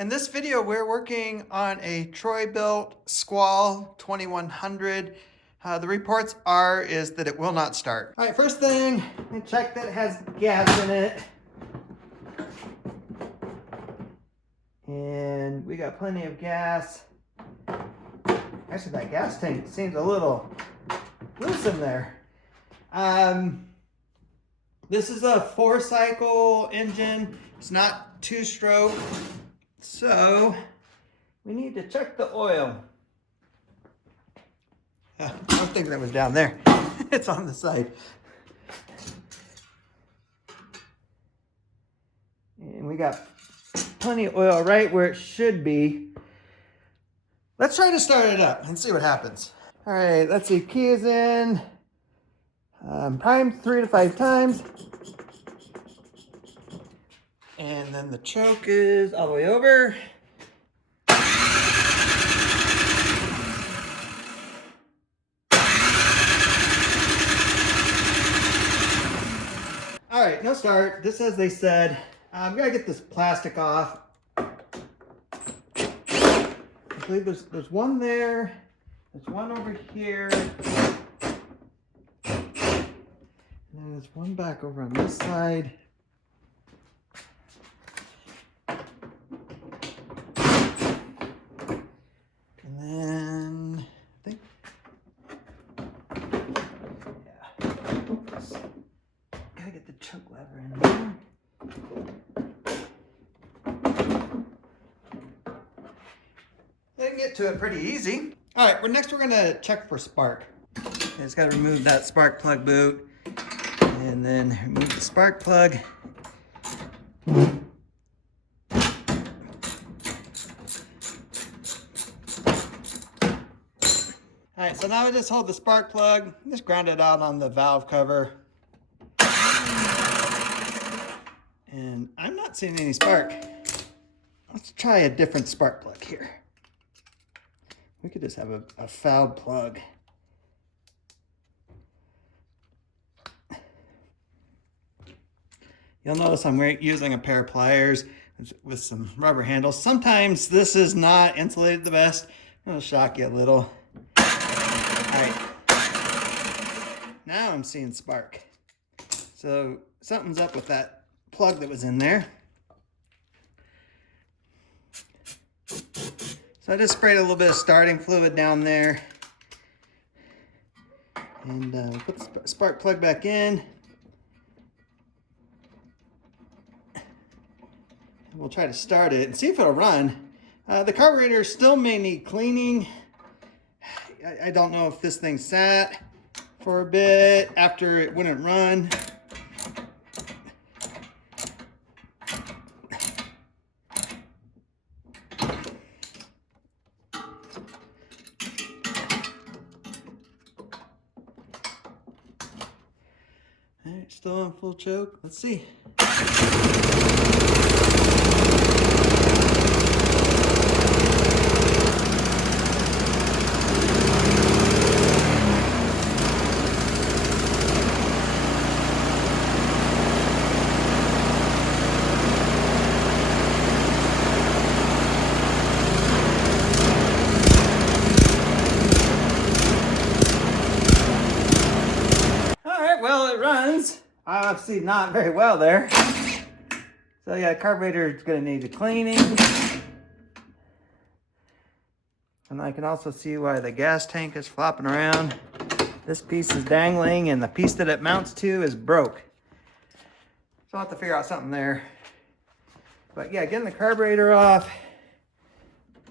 In this video, we're working on a Troy-Bilt Squall 2100. The reports is that it will not start. All right, first thing, we check that it has gas in it. And we got plenty of gas. Actually, that gas tank seems a little loose in there. This is a 4-cycle engine. It's not 2-stroke. So we need to check the oil. I was thinking that was down there. It's on the side. And we got plenty of oil right where it should be. Let's try to start it up and see what happens. All right, let's see. Key is in. Primed 3 to 5 times. And then the choke is all the way over. All right, no start. Just as they said, we gotta get this plastic off. I believe there's one there. There's one over here. And then there's one back over on this side. And then I think, yeah. Oops. Gotta get the choke lever in there. They can get to it pretty easy. All right, next we're gonna check for spark. Just gotta remove that spark plug boot and then remove the spark plug. All right, so now I just hold the spark plug, just ground it out on the valve cover. And I'm not seeing any spark. Let's try a different spark plug here. We could just have a fouled plug. You'll notice I'm using a pair of pliers with some rubber handles. Sometimes this is not insulated the best. It'll shock you a little. All right. Now I'm seeing spark. So something's up with that plug that was in there. So I just sprayed a little bit of starting fluid down there. And put the spark plug back in. We'll try to start it and see if it'll run. The carburetor still may need cleaning. I don't know if this thing sat for a bit after it wouldn't run. All right, still on full choke. Let's see. Well, it runs. Obviously not very well there. So yeah, the carburetor is going to need a cleaning. And I can also see why the gas tank is flopping around. This piece is dangling and the piece that it mounts to is broke. So I'll have to figure out something there. But yeah, getting the carburetor off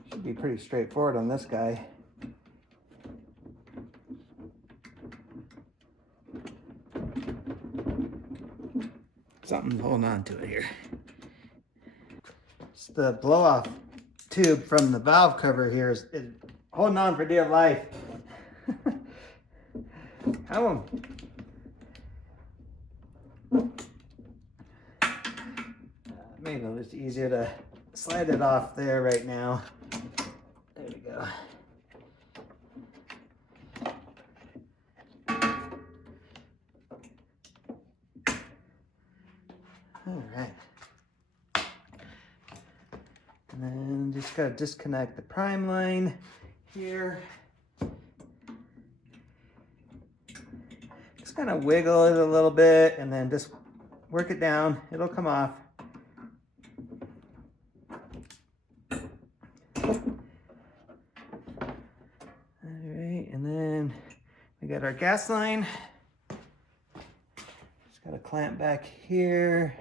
should be pretty straightforward on this guy. Something holding on to it here. It's the blow-off tube from the valve cover here is holding on for dear life. Come on. Maybe it's easier to slide it off there right now. There we go. All right. And And just gotta disconnect the prime line here. Just kind of wiggle it a little bit and then just work it down. It'll come off. Alright, and then we got our gas line. Just got a clamp back here.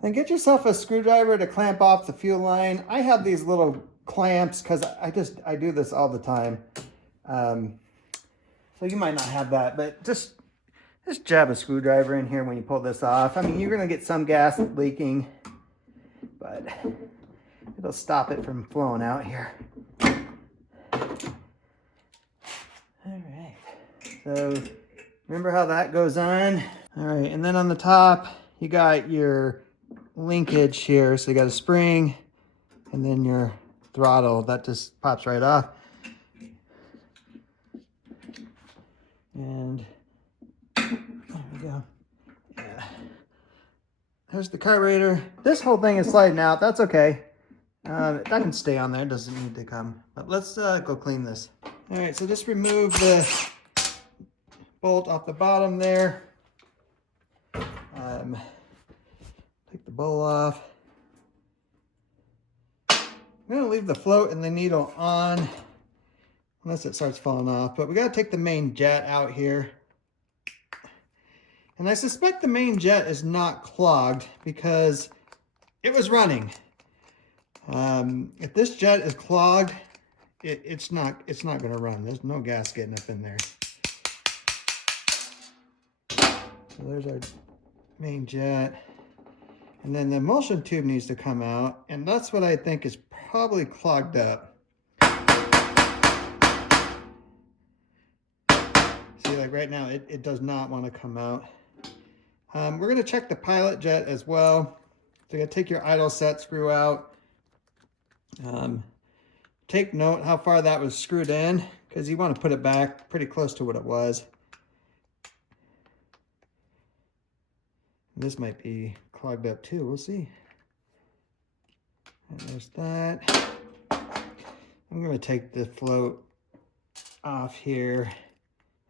And get yourself a screwdriver to clamp off the fuel line. I have these little clamps because I do this all the time. So you might not have that, but just jab a screwdriver in here when you pull this off. I mean, you're gonna get some gas leaking, but it'll stop it from flowing out here. All right, so remember how that goes on? All right, and then on the top, you got your linkage here. So you got a spring and then your throttle that just pops right off. And there we go. Yeah. There's the carburetor. This whole thing is sliding out. That's okay. That can stay on there. It doesn't need to come. But let's go clean this. All right, so just remove the bolt off the bottom there. Take the bowl off. I'm going to leave the float and the needle on unless it starts falling off, but we got to take the main jet out here. And I suspect the main jet is not clogged because it was running. If this jet is clogged, it's not going to run. There's no gas getting up in there. So there's our main jet. And then the emulsion tube needs to come out, and that's what I think is probably clogged up. See, like right now, it does not want to come out. We're going to check the pilot jet as well. So you got to take your idle set screw out. Take note how far that was screwed in, because you want to put it back pretty close to what it was. This might be clogged up too, we'll see. And there's that. I'm going to take the float off here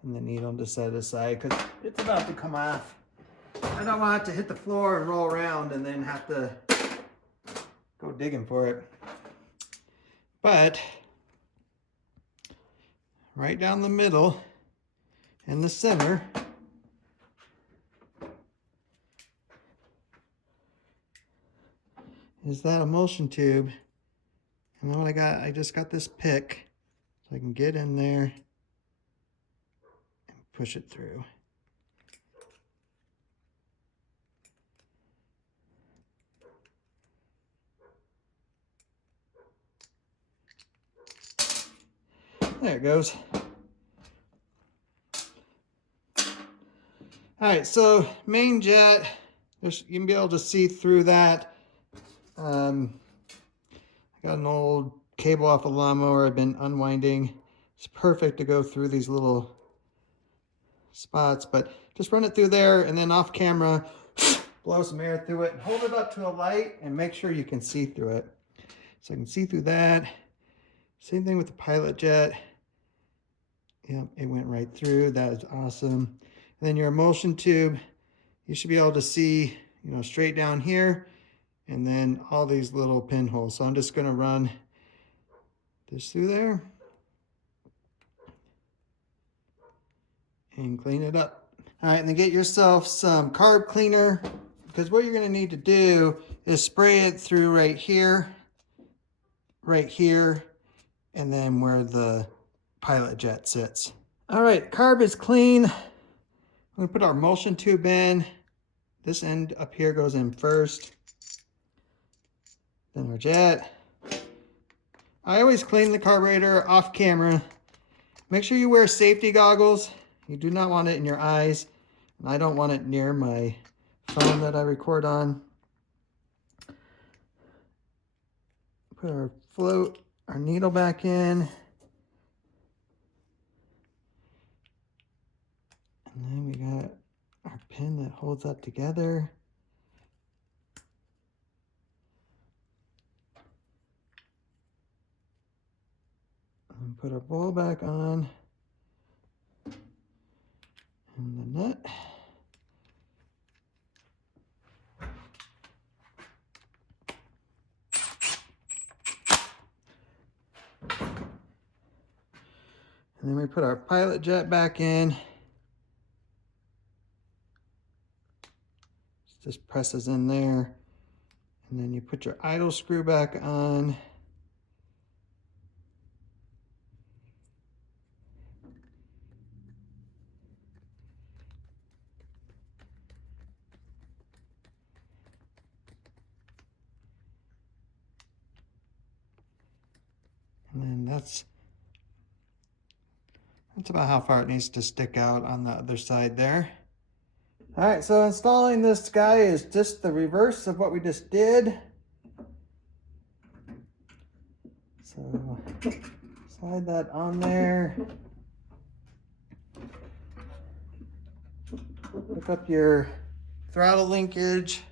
and the needle just set it aside because it's about to come off. I don't want it to hit the floor and roll around and then have to go digging for it. But right down the middle in the center is that emulsion tube. And then I just got this pick so I can get in there and push it through. There it goes. All right, so main jet, you can be able to see through that. I got an old cable off a lawnmower I've been unwinding. It's perfect to go through these little spots, but just run it through there and then off camera, blow some air through it and hold it up to a light and make sure you can see through it. So I can see through that. Same thing with the pilot jet. Yep, it went right through. That is awesome. And then your emulsion tube, you should be able to see, straight down here. And then all these little pinholes. So I'm just going to run this through there and clean it up. All right, and then get yourself some carb cleaner, because what you're going to need to do is spray it through right here, and then where the pilot jet sits. All right, carb is clean. I'm going to put our emulsion tube in. This end up here goes in first. Then our jet. I always clean the carburetor off camera. Make sure you wear safety goggles. You do not want it in your eyes. And I don't want it near my phone that I record on. Put our float our needle back in. And then we got our pin that holds that together. And put our bowl back on. And the nut. And then we put our pilot jet back in. It just presses in there. And then you put your idle screw back on. And then that's about how far it needs to stick out on the other side there. All right, so installing this guy is just the reverse of what we just did. So slide that on there. Hook up your throttle linkage.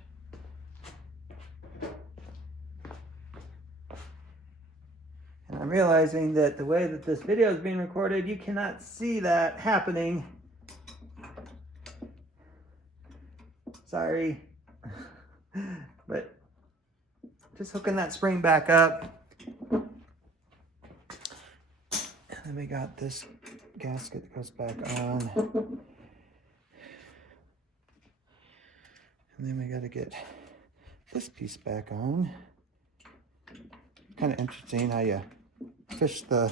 And I'm realizing that the way that this video is being recorded, you cannot see that happening. Sorry. But just hooking that spring back up. And then we got this gasket that goes back on. And then we got to get this piece back on. Kind of interesting how you fish the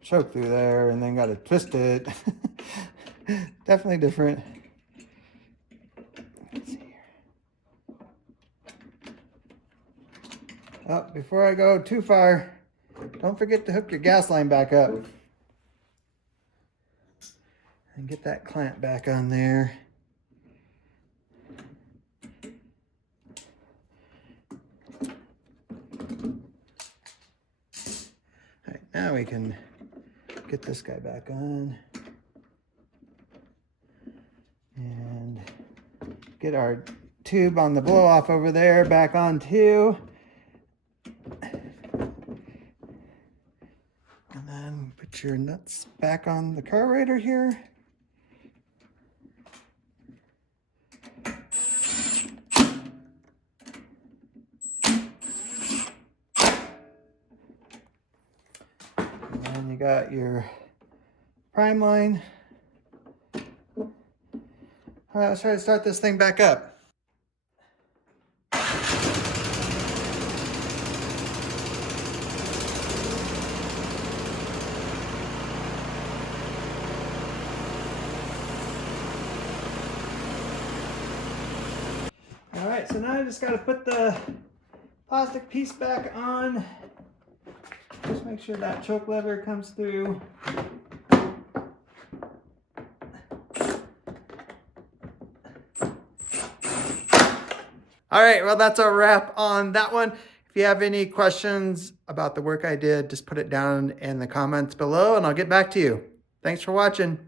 choke through there and then got to twist it. Definitely different. Let's see here. Oh, before I go too far, don't forget to hook your gas line back up. And get that clamp back on there. Now we can get this guy back on and get our tube on the blow off over there back on too. And then put your nuts back on the carburetor here. And you got your prime line. All right, let's try to start this thing back up. All right, so now I just got to put the plastic piece back on. Just make sure that choke lever comes through. All right, well, that's a wrap on that one. If you have any questions about the work I did, just put it down in the comments below and I'll get back to you. Thanks for watching.